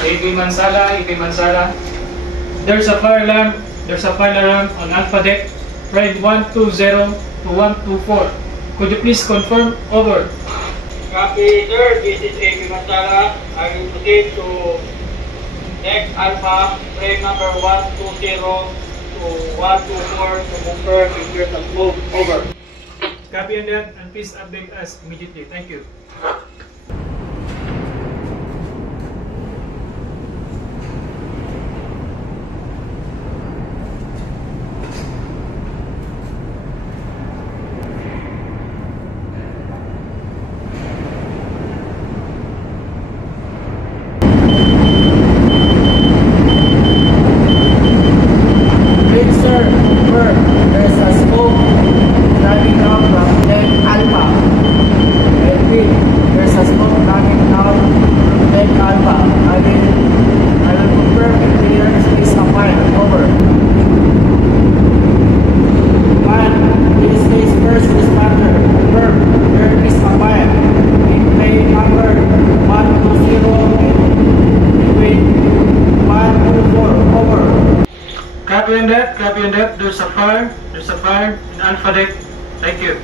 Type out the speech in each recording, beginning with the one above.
AP Mansala. There's a fire alarm on Alpha Deck, frame 120 to 124. Could you please confirm? Over. Copy, sir. This is AP Mansala. I will proceed to Deck Alpha, frame number 120 to 124 to confirm if there's a smoke. Over. Copy on that, and please update us immediately. Thank you. There's a smoke driving out from Deck Alpha. Repeat, there's a smoke driving out from Deck Alpha. I will confirm if there is a fire. Over. This is first responder. Confirm there is a fire in plane number 120 and between 124. Over. Copy on that, there's a fire in Alpha Deck. Thank you.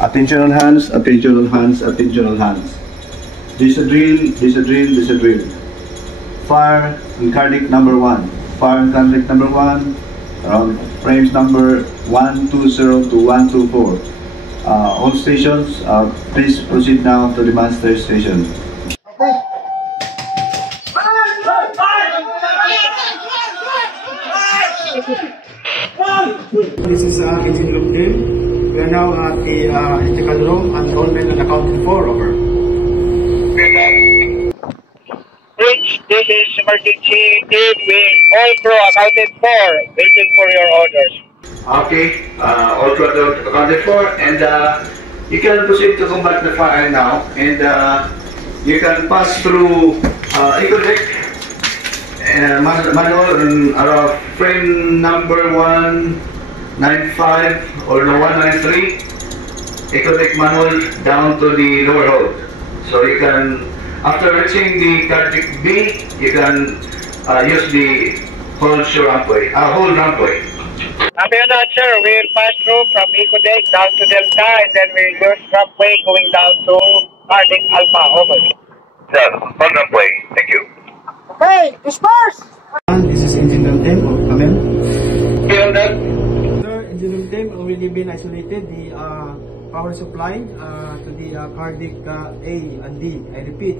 Attention all hands, attention all hands, attention all hands. This is a drill. Fire on car deck number 1. Fire on car deck number 1. Around frames number 120 to 124. All stations, please proceed now to the master station. This is engine room drill. We are now at the electrical room and all men are accounted for. Over. This is emergency team with all crew accounted for, waiting for your orders. Okay, all crew accounted for, and you can proceed to combat the fire now, and you can pass through Eco Deck manual around frame number 195 or no 193. Eco Deck manual down to the lower hold, so you can. After reaching the car deck B, you can use the hold rampway. After that, sir, we'll pass through from Eco Deck down to Delta, and then we'll use rampway going down to car deck Alpha. Over. Sir, hold rampway. Thank you. Okay, disperse! This is engine room 10. Come in. Feel that? Sir, engine room 10 already been isolated. The power supply to the car deck A and D. I repeat.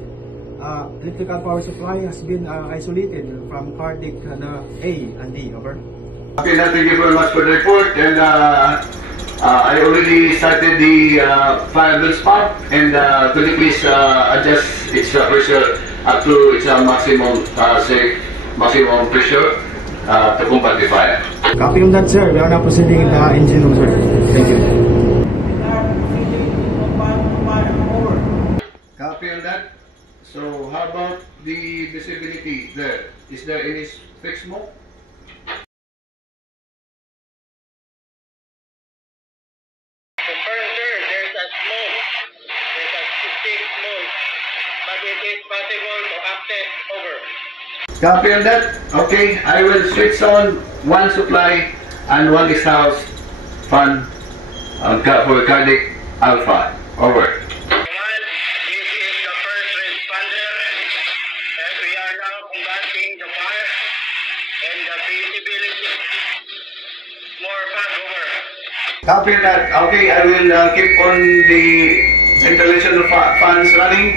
Electrical power supply has been isolated from car deck A and D. Over. Okay, thank you very much for the report. And I already started the fire bilge pump. And could you please adjust its pressure up to its maximum maximum pressure to combat the fire. Copy on that, sir. We are now proceeding in the engine room, sir. Thank you. Copy on that. So how about the visibility there? Is there any thick smoke? Confirm, sir, there's a smoke. There's a thick smoke, but it is possible to access. Over. Copy on that. Okay, I will switch on one supply and one exhaust fan for car deck Alpha. Over. Copy that. Okay, I will keep on the ventilation fans running,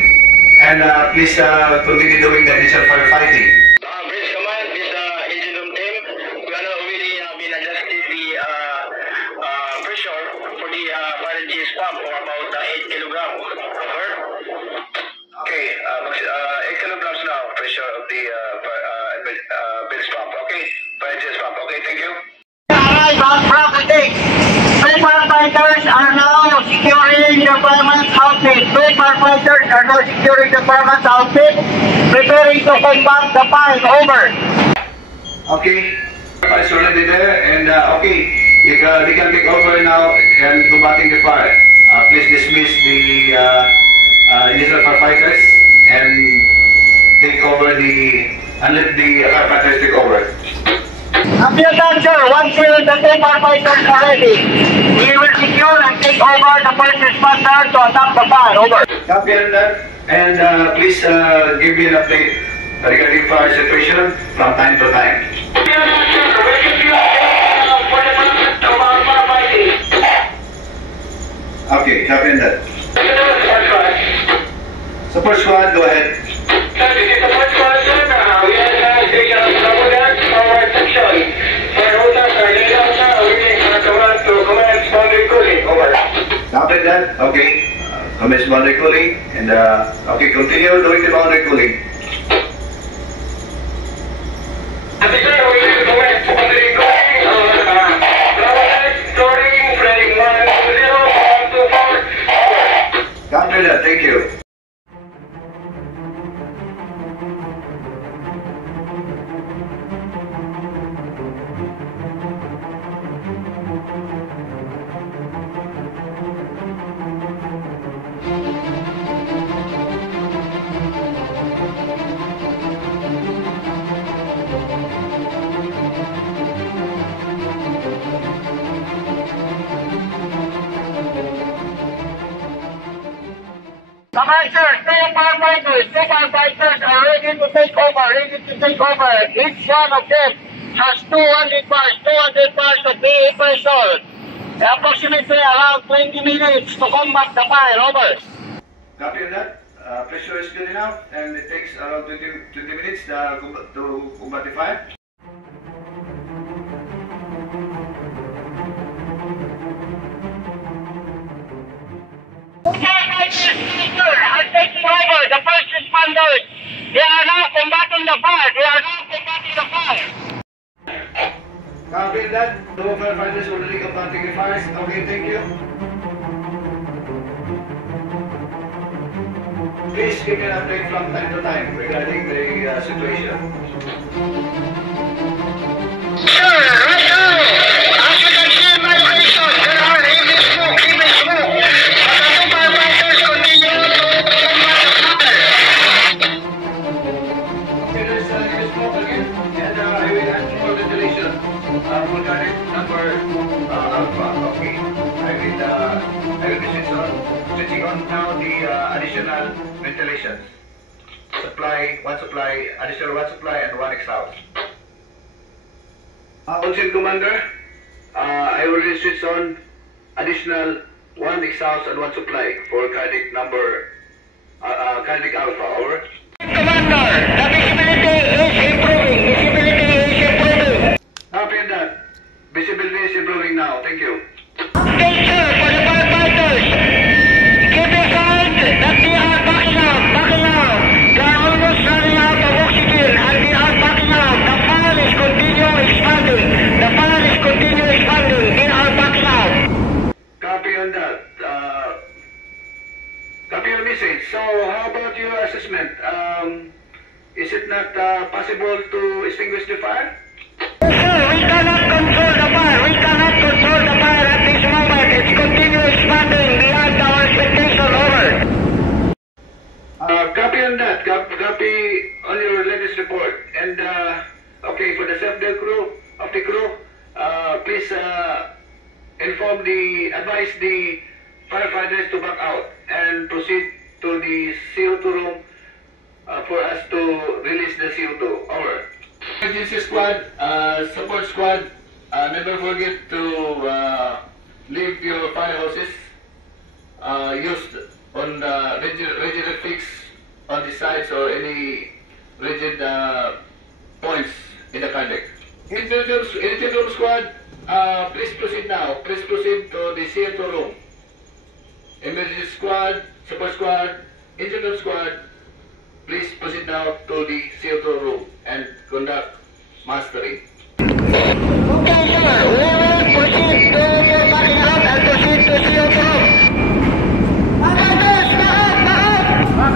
and please continue doing the initial firefighting. Bridge command, this engine room team. We are already been adjusted the pressure for the Valentines pump for about 8 kilograms. Over. Okay, 8 kilograms now pressure of the bilge pump. Okay, Valentines pump. Okay, thank you. Arrive on property. Firefighters are now securing the fireman's houses. are now securing the permanent outfit, preparing to combat the fire. Over. Okay, it's already there, and okay, they can take over now and combating the fire. Please dismiss the initial firefighters and take over and let the firefighters take over. Appeal sir, once the 10 firefighters are ready, we will secure and take over the first responder to attack the fire. Over. Copy on that, and please give me an update regarding fire situation from time to time. Okay, copy on that. Support squad, go ahead. Support squad, sir. We are taking up forward section. Firefighters are laid out now, waiting for command to commence boundary cooling. Over. Copy that, okay. Commence boundary cooling, and okay, continue doing the boundary cooling. Copy that, thank you. Command sir, two firefighters are ready to take over. Each one of them has 200 bars of BA pressure. Approximately around 20 minutes to combat the fire. Over. Copy on that. Pressure is good enough, and it takes around 20 minutes to combat the fire. Are taking over the first responders. They are now combating the fire. Copy that. The firefighters already combating the fires. Okay, thank you. Please give me an update from time to time regarding the situation. Sir, right now, as you can see in my location, there are heavy smoke. But the two firefighters continue to combat the fire. Okay, there's smoke again, and I will ask for ventilation regarding number alpha. Okay, I will be switching on now the additional ventilation. Additional one supply, and one exhaust. Onsen Commander, I will switch on additional one exhaust and one supply for cardiac number, cardiac alpha. Over. Commander, the visibility is improving. Copy on that. Visibility is improving now. Thank you. Okay, sir, for the firefighters, keep in mind that they are backing out. They are almost running out of oxygen, and they are backing out. The fire is continuing expanding. They are backing out. Copy on that. Copy your message. So, how about your assessment? Is it not possible to extinguish the fire? Sir, we cannot control the fire at this moment. It's continuing expanding beyond our expectation. Over. Copy on that. Copy on your latest report. And okay, for the safety of the crew, please advise the firefighters to back out and proceed to the CO2 room for us to release the CO2. Over. Emergency squad, support squad, never forget to leave your fire hoses used on rigid fix on the sides or any rigid points in the conduct. Engine room squad, please proceed now. Please proceed to the CO2 room. Emergency squad, support squad, engine room squad, please proceed now to the CO2 room and conduct mastering. Okay, sir. We will proceed to your backing out and proceed to CO2 room. Back up!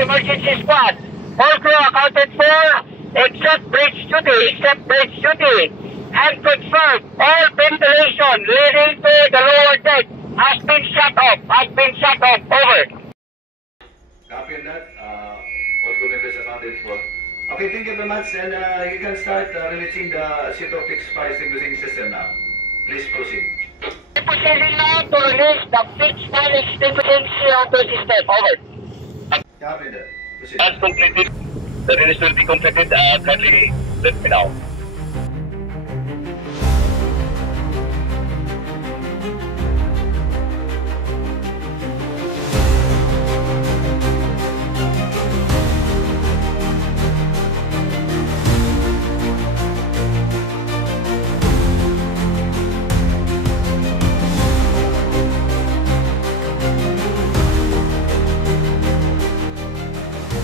emergency squad. All crew accounted for except bridge duty, and confirmed all ventilation leading to the lower deck has been shut off. Over. Copy on that. All crew members accounted for. Okay, thank you very much, and you can start releasing the CO2 fixed fire extinguishing system now. Please proceed. Proceeding now to release the fixed fire extinguishing CO2 system. Over. Copy that. Proceed. As completed, the release will be completed. Kindly let me know.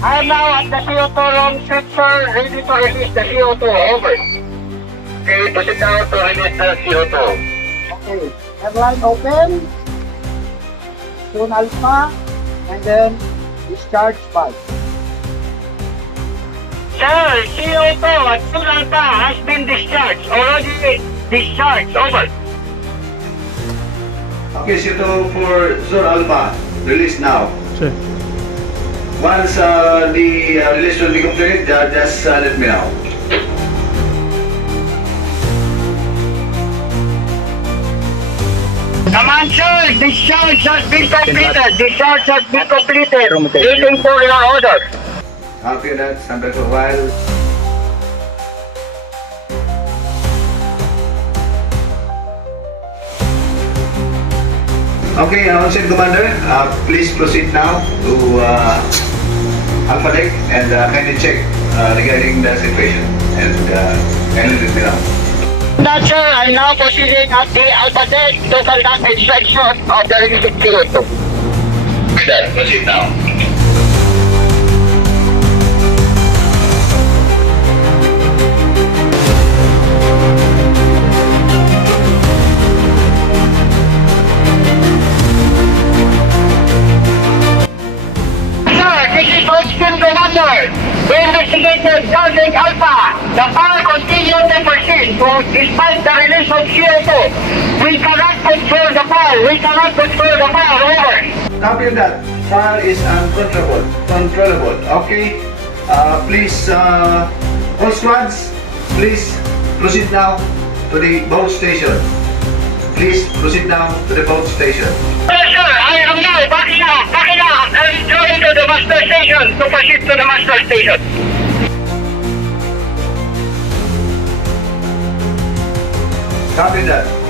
I am now at the CO2 room, switcher, ready to release the CO2. Over. Okay, proceed now to release the CO2. Okay, airline open, soon alpha, and then discharge valve. Sir, CO2 at Soon Alpha has been discharged. Already discharged. Over. Okay, CO2 for Zone Alpha. Release now. Sir. Once the release will be completed, just let me know. Command, sir, discharge has been completed. Waiting for your order. Copy that. Stand by for a while. Okay, on-set commander, please proceed now to Alpha Deck and kindly check regarding the situation and kindly let me know. That, sir, I'm now proceeding at the Alpha Deck to conduct inspection of the released CO2. With that, proceed now. Commander, we investigated Target Alpha. The fire continued to persist despite the release of CO2. We cannot control the fire. Over. Copy that. Fire is uncontrollable. Okay. Please, all squads, please proceed now to the boat station. Please proceed now to the boat station. Yes, sir. I am now backing out. I'm going to the master station to proceed to the master station. Copy that.